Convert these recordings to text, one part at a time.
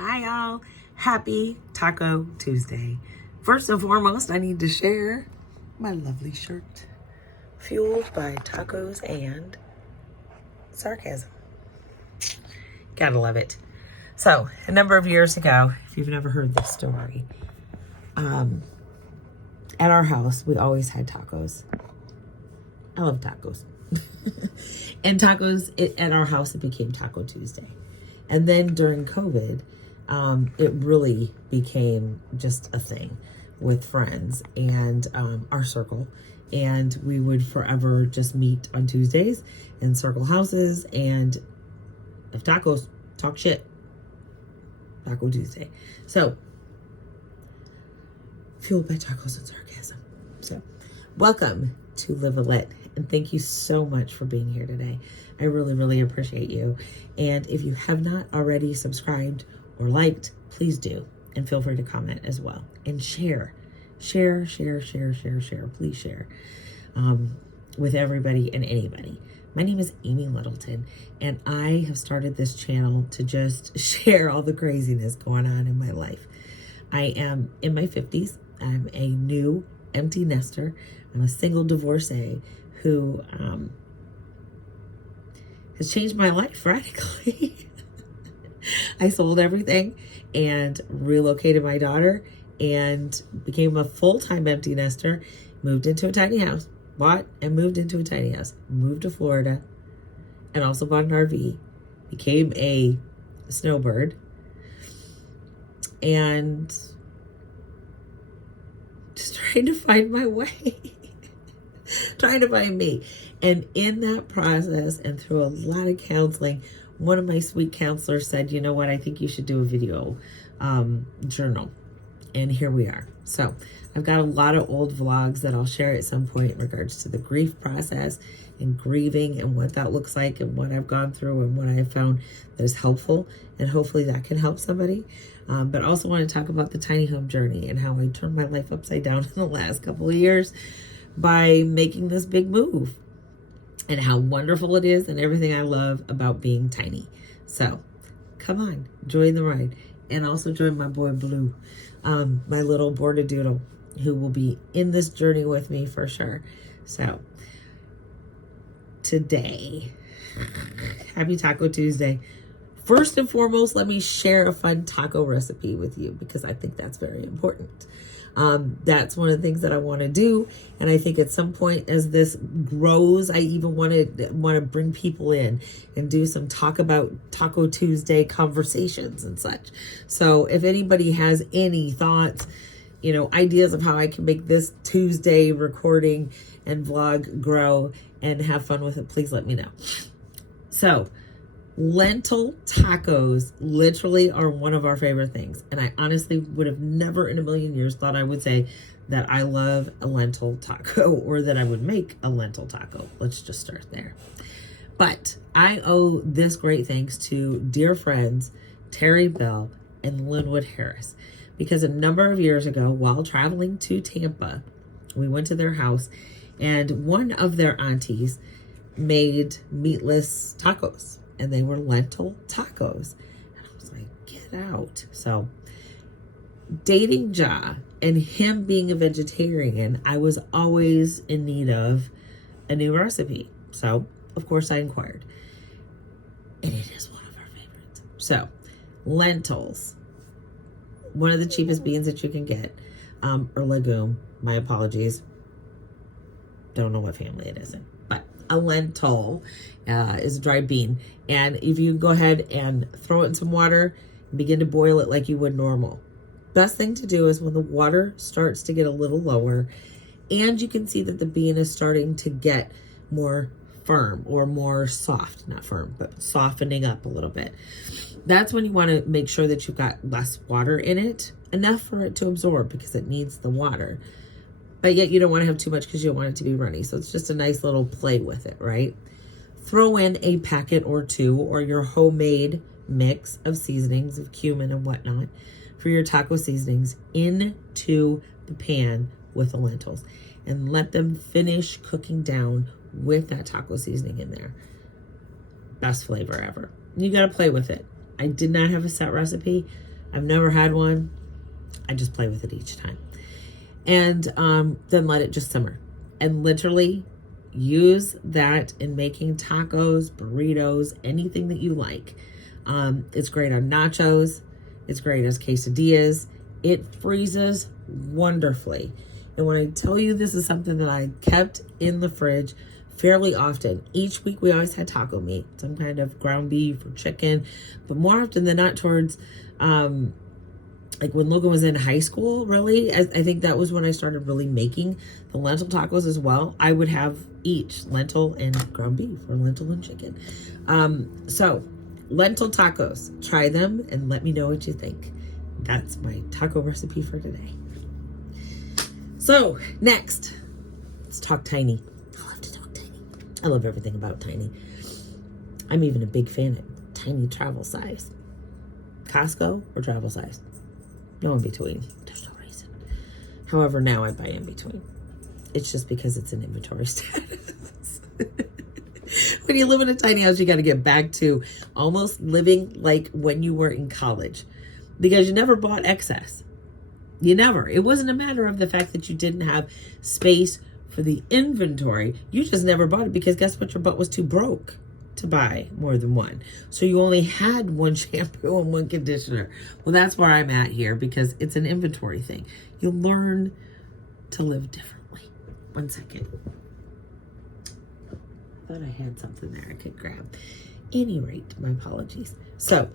Hi, y'all. Happy Taco Tuesday. First and foremost, I need to share my lovely shirt, fueled by tacos and sarcasm. Gotta love it. So, a number of years ago, if you've never heard this story, at our house, we always had tacos. I love tacos. And tacos, at our house, it became Taco Tuesday. And then during COVID, it really became just a thing with friends and our circle. And we would forever just meet on Tuesdays and circle houses and have tacos, talk shit. Taco Tuesday. So, fueled by tacos and sarcasm. So, welcome to Live a Lit. And thank you so much for being here today. I really, really appreciate you. And if you have not already subscribed or liked, please do. And feel free to comment as well. And share. Share. Please share with everybody and anybody. My name is Amy Littleton, and I have started this channel to just share all the craziness going on in my life. I am in my 50s. I'm a new empty nester. I'm a single divorcee who has changed my life radically. I sold everything and relocated my daughter and became a full-time empty nester, moved into a tiny house, bought and moved into a tiny house, moved to Florida, and also bought an RV, became a snowbird, and just trying to find my way. Trying to find me. And in that process and through a lot of counseling, one of my sweet counselors said, you know what, I think you should do a video journal. And here we are. So I've got a lot of old vlogs that I'll share at some point in regards to the grief process and grieving and what that looks like and what I've gone through and what I have found that is helpful. And hopefully that can help somebody. But I also want to talk about the tiny home journey and how I turned my life upside down in the last couple of years by making this big move and how wonderful it is and everything I love about being tiny. So come on, join the ride. And also join my boy Blue, my little Border-Doodle, who will be in this journey with me for sure. So today, happy Taco Tuesday. First and foremost, let me share a fun taco recipe with you because I think that's very important. That's one of the things that I want to do. And I think at some point as this grows, I even want to bring people in and do some talk about Taco Tuesday conversations and such. So if anybody has any thoughts, ideas of how I can make this Tuesday recording and vlog grow and have fun with it, please let me know. So lentil tacos literally are one of our favorite things. And I honestly would have never in a million years thought I would say that I love a lentil taco or that I would make a lentil taco. Let's just start there. But I owe this great thanks to dear friends, Terry Bell and Linwood Harris, because a number of years ago while traveling to Tampa, we went to their house and one of their aunties made meatless tacos. And they were lentil tacos. And I was like, get out. So dating Ja and him being a vegetarian, I was always in need of a new recipe. So, of course, I inquired. And it is one of our favorites. So, lentils. One of the cheapest beans that you can get. Or legume. My apologies. Don't know what family it is in. But a lentil is a dried bean. And if you go ahead and throw it in some water and begin to boil it like you would normal. Best thing to do is when the water starts to get a little lower and you can see that the bean is starting to get more firm or more soft, not firm, but softening up a little bit. That's when you want to make sure that you've got less water in it, enough for it to absorb because it needs the water. But yet you don't want to have too much because you don't want it to be runny. So it's just a nice little play with it, right? Throw in a packet or two or your homemade mix of seasonings of cumin and whatnot for your taco seasonings into the pan with the lentils and let them finish cooking down with that taco seasoning in there. Best flavor ever. You got to play with it. I did not have a set recipe. I've never had one. I just play with it each time. And then let it just simmer. And literally use that in making tacos, burritos, anything that you like. It's great on nachos. It's great as quesadillas. It freezes wonderfully. And when I tell you this is something that I kept in the fridge fairly often, each week we always had taco meat, some kind of ground beef or chicken, but more often than not towards, like when Logan was in high school, really, I think that was when I started really making the lentil tacos as well. I would have each lentil and ground beef or lentil and chicken. So lentil tacos, try them and let me know what you think. That's my taco recipe for today. So next, let's talk Tiny. I love to talk Tiny. I love everything about Tiny. I'm even a big fan of Tiny travel size. Costco or travel size? No in between. There's no reason. However, now I buy in between. It's just because it's an inventory status. When you live in a tiny house, you got to get back to almost living like when you were in college, because you never bought excess. You never. It wasn't a matter of the fact that you didn't have space for the inventory. You just never bought it because guess what? Your butt was too broke to buy more than one. So you only had one shampoo and one conditioner. Well, that's where I'm at here because it's an inventory thing. You learn to live differently. One second. I thought I had something there I could grab. Any rate, my apologies. So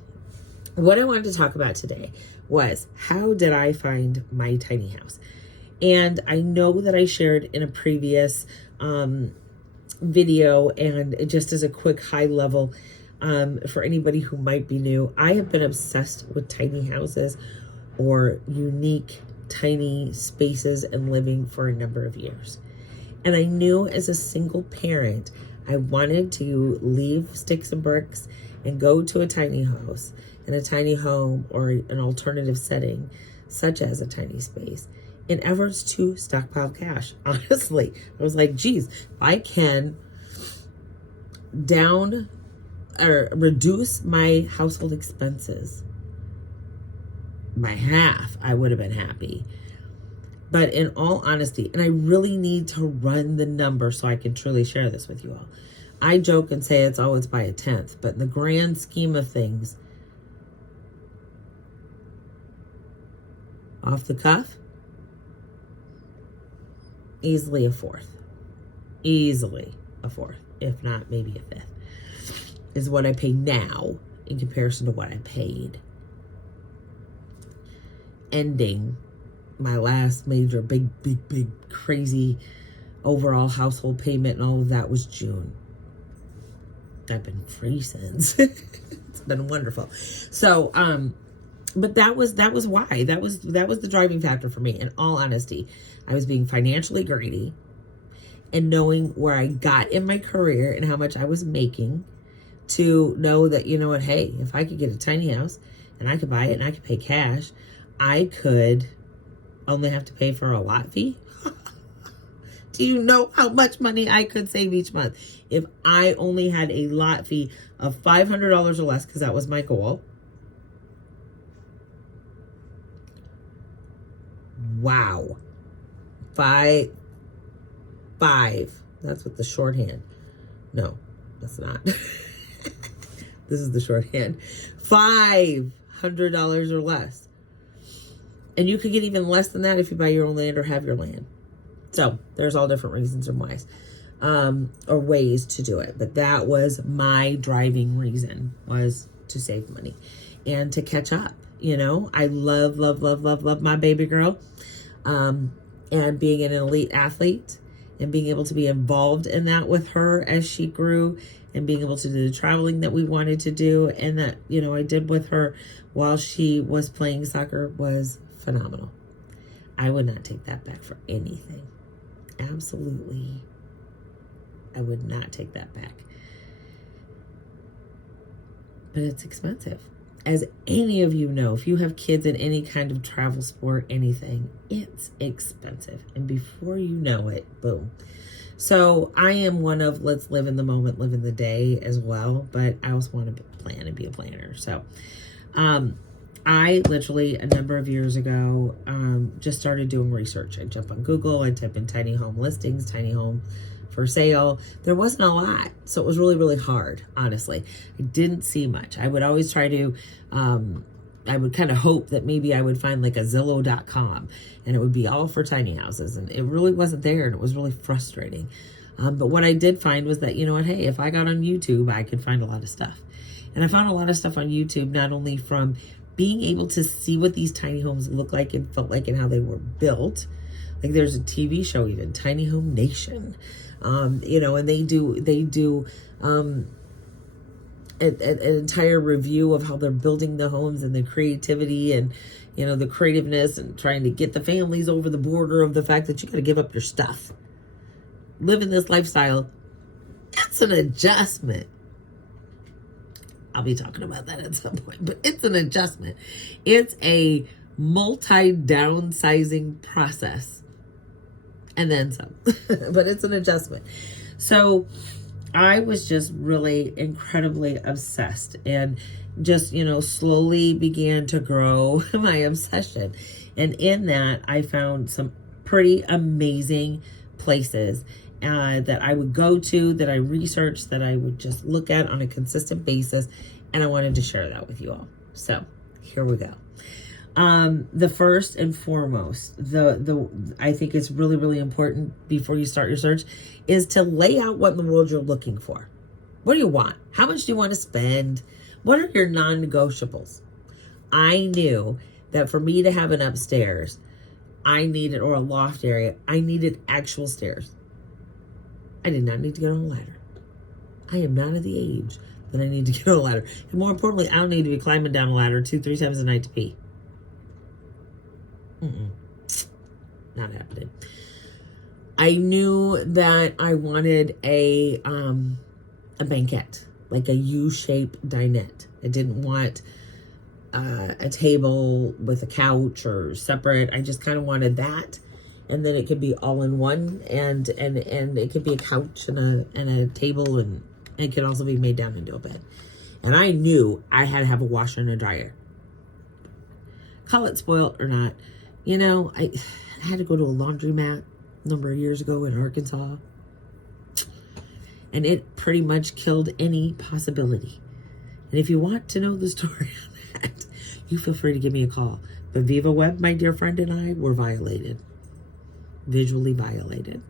what I wanted to talk about today was how did I find my tiny house? And I know that I shared in a previous video, and just as a quick high level for anybody who might be new, I have been obsessed with tiny houses or unique tiny spaces and living for a number of years. And I knew as a single parent, I wanted to leave sticks and bricks and go to a tiny house and a tiny home or an alternative setting, such as a tiny space, in efforts to stockpile cash. Honestly, I was like, geez, if I can down or reduce my household expenses by half, I would have been happy. But in all honesty, and I really need to run the number so I can truly share this with you all. I joke and say it's always by a tenth, but in the grand scheme of things, off the cuff, easily a fourth. Easily a fourth, if not maybe a fifth, is what I pay now in comparison to what I paid ending my last major big crazy overall household payment, and all of that was June. I've been free since. It's been wonderful. So but that was why that was the driving factor for me. In all honesty, I was being financially greedy and knowing where I got in my career and how much I was making, to know that, you know what, hey, if I could get a tiny house and I could buy it and I could pay cash, I could only have to pay for a lot fee. Do you know how much money I could save each month if I only had a lot fee of $500 or less, because that was my goal? Wow. Five. That's what the shorthand. No, that's not. This is the shorthand. $500 or less. And you could get even less than that if you buy your own land or have your land. So there's all different reasons and whys, or ways to do it. But that was my driving reason, was to save money and to catch up. You know, I love my baby girl, and being an elite athlete and being able to be involved in that with her as she grew, and being able to do the traveling that we wanted to do, and that, you know, I did with her while she was playing soccer, was phenomenal. I would not take that back for anything. Absolutely. I would not take that back. But it's expensive. As any of you know, if you have kids in any kind of travel sport, anything, it's expensive. And before you know it, boom. So I am one of let's live in the moment, live in the day as well. But I also want to plan and be a planner. So I literally a number of years ago just started doing research. I jump on Google, I type in tiny home listings, tiny home for sale. There wasn't a lot, so it was really, really hard, honestly. I didn't see much. I would always try to, I would kind of hope that maybe I would find like a Zillow.com and it would be all for tiny houses, and it really wasn't there, and it was really frustrating. But what I did find was that, you know what, hey, if I got on YouTube, I could find a lot of stuff. And I found a lot of stuff on YouTube, not only from being able to see what these tiny homes look like and felt like and how they were built. Like there's a TV show even, Tiny Home Nation. You know, and they do an entire review of how they're building the homes and the creativity and, you know, the creativeness and trying to get the families over the border of the fact that you got to give up your stuff. Living this lifestyle, it's an adjustment. I'll be talking about that at some point, but it's an adjustment. It's a multi-downsizing process. And then some, but it's an adjustment. So I was just really incredibly obsessed and just, you know, slowly began to grow my obsession. And in that, I found some pretty amazing places that I would go to, that I researched, that I would just look at on a consistent basis. And I wanted to share that with you all. So here we go. The first and foremost, I think it's really, really important before you start your search is to lay out what in the world you're looking for. What do you want? How much do you want to spend? What are your non-negotiables? I knew that for me to have an upstairs, I needed, or a loft area, I needed actual stairs. I did not need to get on a ladder. I am not at the age that I need to get on a ladder. And more importantly, I don't need to be climbing down a ladder 2-3 times a night to pee. Not happening. I knew that I wanted a banquette, like a U-shaped dinette. I didn't want a table with a couch or separate. I just kind of wanted that. And then it could be all in one, and it could be a couch and a table, and it could also be made down into a bed. And I knew I had to have a washer and a dryer. Call it spoiled or not, you know, I had to go to a laundromat a number of years ago in Arkansas, and it pretty much killed any possibility. And if you want to know the story on that, you feel free to give me a call. But Viva Web, my dear friend, and I were violated. Visually violated.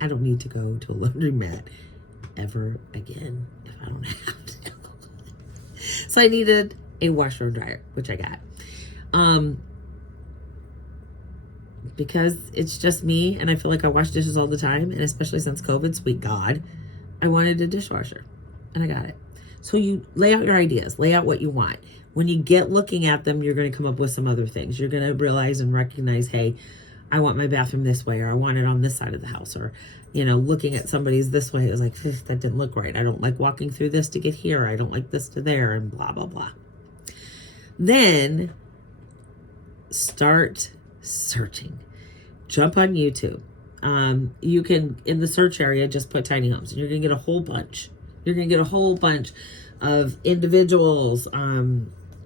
I don't need to go to a laundromat ever again if I don't have to. So I needed a washer and dryer, which I got. Because it's just me and I feel like I wash dishes all the time, and especially since COVID, sweet God, I wanted a dishwasher and I got it. So you lay out your ideas, lay out what you want. When you get looking at them, you're going to come up with some other things. You're going to realize and recognize, hey, I want my bathroom this way, or I want it on this side of the house, or, you know, looking at somebody's this way, it was like, that didn't look right. I don't like walking through this to get here. I don't like this to there, and blah, blah, blah. Then start searching. Jump on YouTube. You can, in the search area, just put tiny homes, and you're going to get a whole bunch. You're going to get a whole bunch of individuals,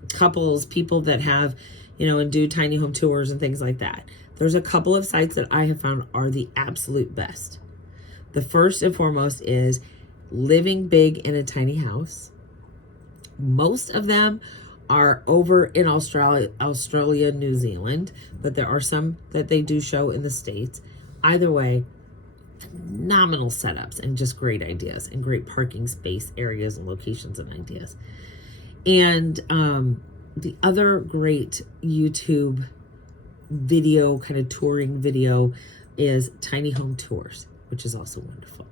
couples, people that have, you know, and do tiny home tours and things like that. There's a couple of sites that I have found are the absolute best. The first and foremost is Living Big in a Tiny House. Most of them are over in Australia, New Zealand, but there are some that they do show in the States. Either way, phenomenal setups and just great ideas and great parking space areas and locations and ideas. And the other great YouTube video, kind of touring video, is Tiny Home Tours, which is also wonderful.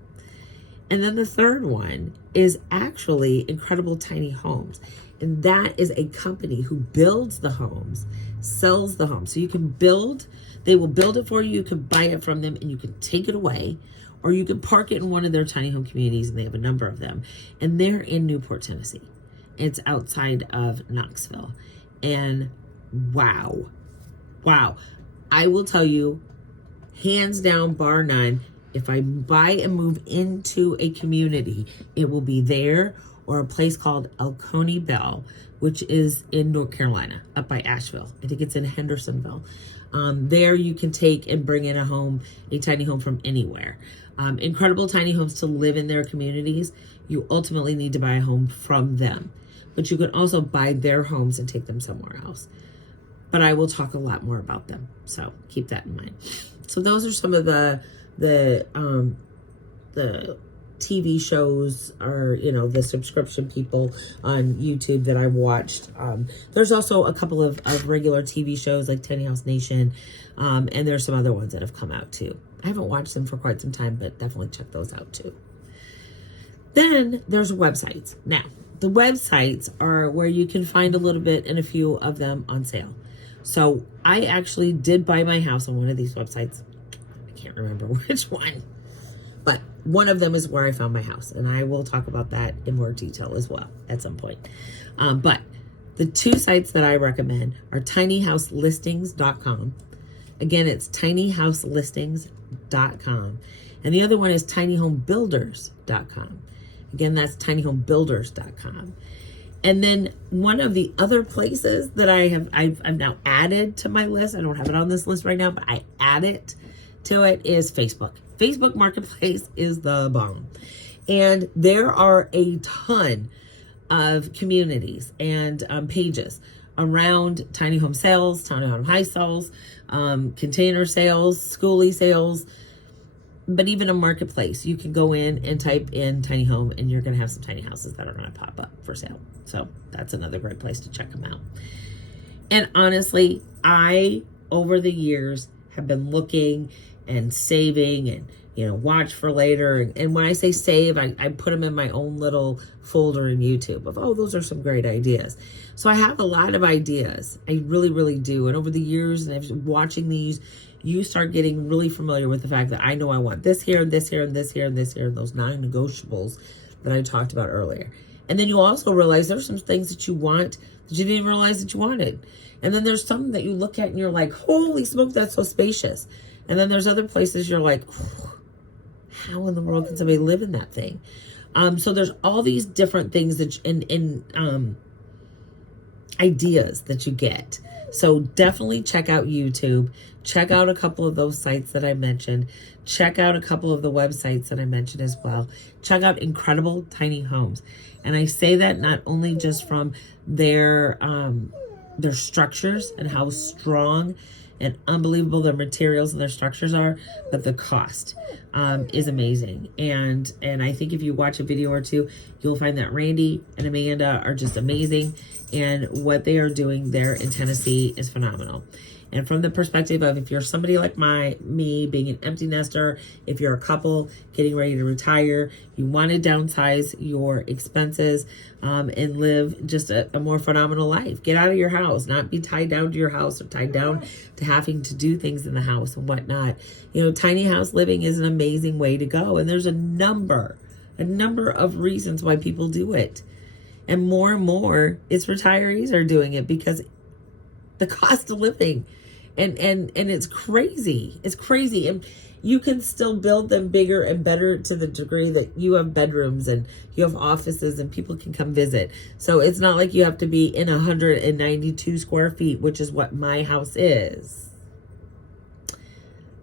And then the third one is actually Incredible Tiny Homes. And that is a company who builds the homes, sells the homes. So you can build, they will build it for you. You can buy it from them and you can take it away, or you can park it in one of their tiny home communities, and they have a number of them. And they're in Newport, Tennessee. It's outside of Knoxville. And wow. I will tell you, hands down, bar none, if I buy and move into a community, it will be there or a place called El Coney Bell, which is in North Carolina, up by Asheville. I think it's in Hendersonville. There you can take and bring in a tiny home from anywhere. Incredible tiny homes to live in their communities. You ultimately need to buy a home from them, but you can also buy their homes and take them somewhere else. But I will talk a lot more about them, so keep that in mind. So those are some of the TV shows, or the subscription people on YouTube that I've watched. There's also a couple of regular TV shows like Tiny House Nation, and there's some other ones that have come out too. I haven't watched them for quite some time, but definitely check those out too. Then there's websites. Now, the websites are where you can find a little bit and a few of them on sale. So I actually did buy my house on one of these websites. I can't remember which one, but one of them is where I found my house, and I will talk about that in more detail as well at some point. But the two sites that I recommend are tinyhouselistings.com. Again, it's tinyhouselistings.com. And the other one is tinyhomebuilders.com. Again, that's tinyhomebuilders.com. And then one of the other places that I've now added to my list, I don't have it on this list right now, but I add it to it, is Facebook. Facebook Marketplace is the bomb. And there are a ton of communities and pages around tiny home sales, tiny home high sales, container sales, schoolie sales, but even a marketplace. You can go in and type in tiny home, and you're going to have some tiny houses that are going to pop up for sale. So that's another great place to check them out. And honestly, I, over the years, have been looking and saving and, watch for later. And when I say save, I put them in my own little folder in YouTube of, those are some great ideas. So I have a lot of ideas. I really, really do. And over the years, and I've been watching these, you start getting really familiar with the fact that I know I want this here and this here and this here and this here, and those non-negotiables that I talked about earlier. And then you also realize there's some things that you want that you didn't even realize that you wanted. And then there's some that you look at and you're like, holy smoke, that's so spacious. And then there's other places you're like, how in the world can somebody live in that thing? So there's all these different things that ideas that you get. So definitely check out YouTube. Check out a couple of those sites that I mentioned. Check out a couple of the websites that I mentioned as well. Check out Incredible Tiny Homes. And I say that not only just from their structures and how strong and unbelievable their materials and their structures are, but the cost is amazing. And I think if you watch a video or two, you'll find that Randy and Amanda are just amazing, and what they are doing there in Tennessee is phenomenal. And from the perspective of, if you're somebody like me being an empty nester, if you're a couple getting ready to retire, you want to downsize your expenses and live just a more phenomenal life. Get out of your house, not be tied down to your house or tied down to having to do things in the house and whatnot. Tiny house living is an amazing way to go. And there's a number of reasons why people do it. And more, it's retirees are doing it because the cost of living. And it's crazy. It's crazy. And you can still build them bigger and better to the degree that you have bedrooms and you have offices and people can come visit. So it's not like you have to be in 192 square feet, which is what my house is.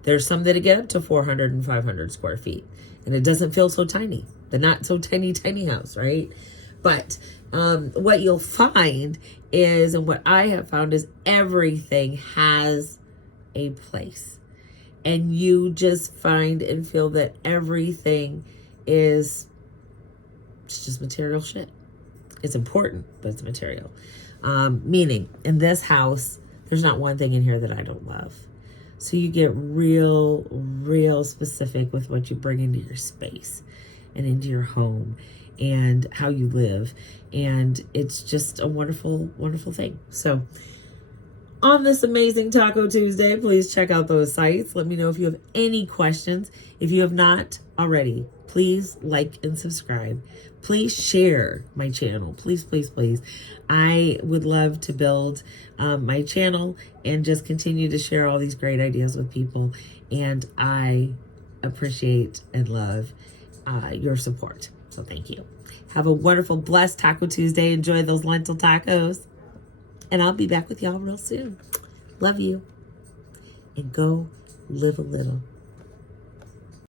There's some that get up to 400 and 500 square feet. And it doesn't feel so tiny. The not so tiny house, right? But what you'll find is, and what I have found is, everything has a place. And you just find and feel that everything is just material shit. It's important, but it's material. Meaning, in this house, there's not one thing in here that I don't love. So you get real specific with what you bring into your space and into your home and how you live. And it's just a wonderful, wonderful thing. So on this amazing Taco Tuesday, please check out those sites. Let me know if you have any questions. If you have not already, please like and subscribe. Please share my channel. Please, please, please. I would love to build my channel and just continue to share all these great ideas with people. And I appreciate and love your support. So thank you. Have a wonderful, blessed Taco Tuesday. Enjoy those lentil tacos. And I'll be back with y'all real soon. Love you. And go live a little.